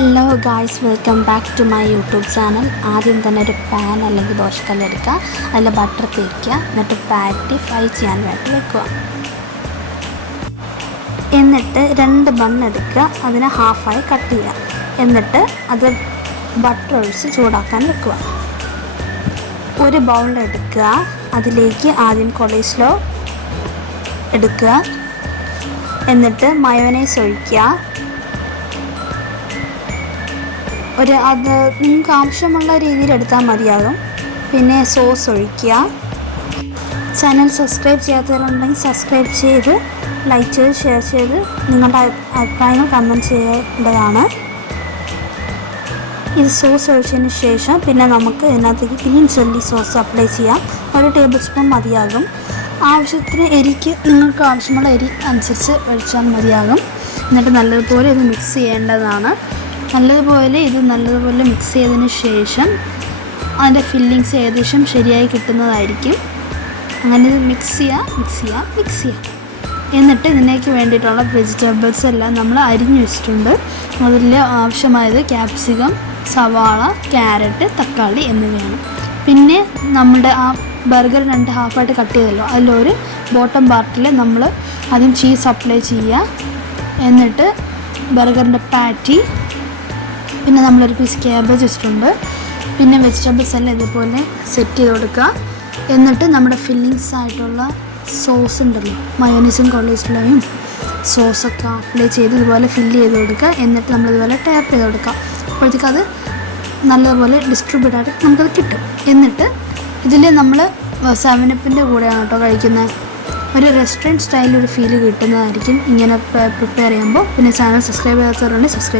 Hello guys, welcome back to my YouTube channel. ആദ്യം തന്നെ ഒരു പാൻ അല്ലെങ്കിൽ ദോശക്കല്ല് എടുക്കുക, അതിൽ ബട്ടർ തേക്കുക, എന്നിട്ട് പാറ്റി ഫ്രൈ ചെയ്യാൻ വേണ്ടി വെക്കുക. എന്നിട്ട് 2 ബൺ എടുക്കുക, അതിനെ ഹാഫായി കട്ട് ചെയ്യുക. എന്നിട്ട് അത് ബട്ടർ ഒഴിച്ച് ചൂടാക്കാൻ വെക്കുക. ഒരു ബൗൾ എടുക്കുക, അതിലേക്ക് ആദ്യം കൊളീസ്ലോ എടുക്കുക, എന്നിട്ട് മയോനൈസ് ഒഴിക്കുക. അത് നിങ്ങൾക്ക് ആവശ്യമുള്ള രീതിയിൽ എടുത്താൽ മതിയാകും. പിന്നെ സോസ് ഒഴിക്കുക. ചാനൽ സബ്സ്ക്രൈബ് ചെയ്യാത്തവരുണ്ടെങ്കിൽ സബ്സ്ക്രൈബ് ചെയ്ത് ലൈക്ക് ചെയ്ത് ഷെയർ ചെയ്ത് നിങ്ങളുടെ അഭിപ്രായങ്ങൾ കമൻറ്റ് ചെയ്യേണ്ടതാണ്. ഇത് സോസ് ഒഴിച്ചതിന് ശേഷം പിന്നെ നമുക്ക് ഇതിനകത്തേക്ക് ഗ്രീൻ ചില്ലി സോസ് അപ്ലൈ ചെയ്യാം. 1 ടേബിൾ സ്പൂൺ മതിയാകും. ആവശ്യത്തിന് എരിക്ക് നിങ്ങൾക്ക് ആവശ്യമുള്ള എരി അനുസരിച്ച് ഒഴിച്ചാൽ മതിയാകും. എന്നിട്ട് നല്ലതുപോലെ ഇത് മിക്സ് ചെയ്യേണ്ടതാണ്. നല്ലതുപോലെ മിക്സ് ചെയ്തതിന് ശേഷം അതിൻ്റെ ഫില്ലിങ്സ് ഏകദേശം ശരിയായി കിട്ടുന്നതായിരിക്കും. അങ്ങനെ ഇത് മിക്സ് ചെയ്യുക. എന്നിട്ട് ഇതിലേക്ക് വേണ്ടിയിട്ടുള്ള വെജിറ്റബിൾസ് എല്ലാം നമ്മൾ അരിഞ്ഞു വെച്ചിട്ടുണ്ട്. അതിൽ ആവശ്യമായത് ക്യാപ്സിക്കം, സവാള, ക്യാരറ്റ്, തക്കാളി എന്നിവയാണ്. പിന്നെ നമ്മുടെ ആ ബർഗർ 2 ഹാഫായിട്ട് കട്ട് ചെയ്തല്ലോ, അതിലൊരു ബോട്ടം പാർട്ടിൽ നമ്മൾ ആദ്യം ചീസ് അപ്ലൈ ചെയ്യുക. എന്നിട്ട് ബർഗറിൻ്റെ പാറ്റി, പിന്നെ നമ്മളൊരു പീസ് ക്യാബേജ് വെച്ചിട്ടുണ്ട്. പിന്നെ വെജിറ്റബിൾസ് എല്ലാം ഇതുപോലെ സെറ്റ് ചെയ്ത് കൊടുക്കുക. എന്നിട്ട് നമ്മുടെ ഫില്ലിങ്സ് ആയിട്ടുള്ള സോസ് ഉണ്ടല്ലോ, മയോനൈസും കൊളീസ്ലോയും സോസൊക്കെ അപ്ലൈ ചെയ്ത് ഇതുപോലെ ഫില്ല് ചെയ്ത് കൊടുക്കുക. എന്നിട്ട് നമ്മളിതുപോലെ ടാപ്പ് ചെയ്ത് കൊടുക്കുക. അപ്പോഴത്തേക്ക് അത് നല്ലതുപോലെ ഡിസ്ട്രിബ്യൂട്ട് ആയിട്ട് നമുക്കത് കിട്ടും. എന്നിട്ട് ഇതിൽ നമ്മൾ 7-അപ്പിൻ്റെ കൂടെയാണ് കേട്ടോ കഴിക്കുന്നത്. ഒരു റെസ്റ്റോറൻറ്റ് സ്റ്റൈലൊരു ഫീല് കിട്ടുന്നതായിരിക്കും ഇങ്ങനെ പ്രിപ്പയർ ചെയ്യുമ്പോൾ. പിന്നെ ചാനൽ സബ്സ്ക്രൈബ് ചെയ്യാത്തവരുണ്ടെങ്കിൽ സബ്സ്ക്രൈബ്